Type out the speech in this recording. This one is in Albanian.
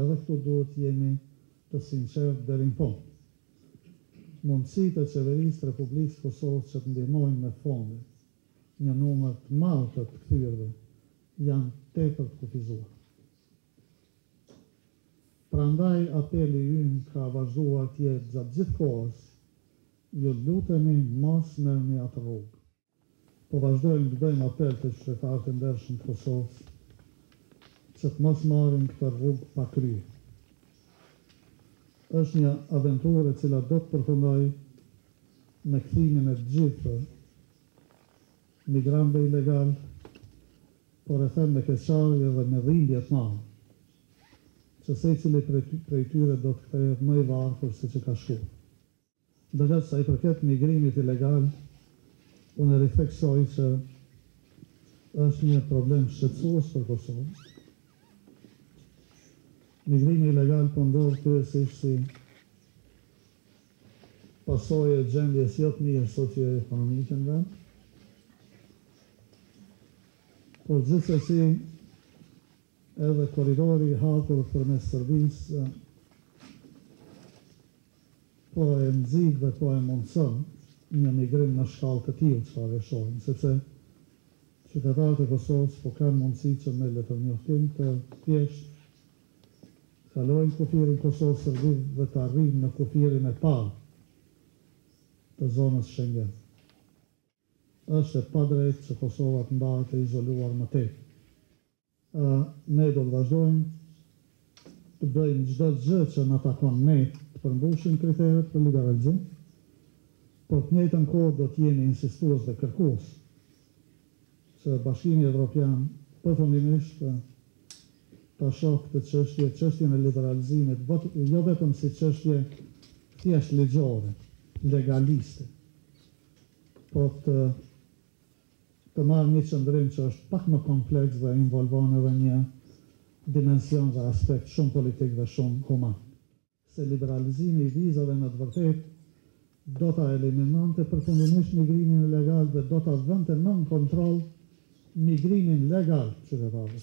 Edhe këtu duhet jemi të sinqert deri në fund. Mundësitë e qeverisë Republikës Kosovës që të ndihmojnë me fonde një numër të madh të kthyrëve janë tepër të kufizuar. Prandaj apeli ynë ka vazhduar të jetë gjatë gjithë kohës, ju lutemi mos merrni atë rrugë. Po vazhdojmë të bëjmë apel të qytetarët e ndershëm të Kosovës që të mos marrin këtë rrugë pa krye. Është një aventurë e cila do të përfundojë me kthimin e të gjithë migrantëve ilegal, por e them me keqardhje dhe me dhimbje të madhe, që secili prej tyre do të kthehet më i varfër se që ka shkuar. Ndërsa sa i përket migrimit ilegal, unë ritheksoj se është një problem shqetësues për Kosovën. Migrimi ilegal po ndodh kryesisht si pasojë e gjendjes jo të mirë socio-ekonomike në vend, por gjithsesi edhe korridori i hapur përmes Serbisë po e nxit dhe po e mundson një migrim në shkallë të tillë çfarë e shohim, sepse qytetarët e Kosovës po kanë mundësi që me letërnjohtim të thjeshtë kalojnë kufirin Kosovë-Serbi dhe të arrijnë në kufirin e parë të zonës Schengen. Është e padrejtë që Kosova të mbahet e izoluar më tepër. Ne do të vazhdojmë të bëjmë çdo gjë që na takon ne të përmbushim kriteret për liberalizim, por të njëjtën kohë do të jemi insistues dhe kërkues që Bashkimi Evropian përfundimisht ta shoh këtë çështjen e liberalizimit jo vetëm si çështje thjesht ligjore, legaliste, por të marrë një qëndrim që është pak më kompleks dhe involvon edhe një dimension dhe aspekt shumë politik dhe shumë human. Se liberalizimi i vizave në të vërtetë do ta eliminonte përfundimisht migrimin ilegal dhe do ta vënte nën kontroll migrimin legal qytetarëve.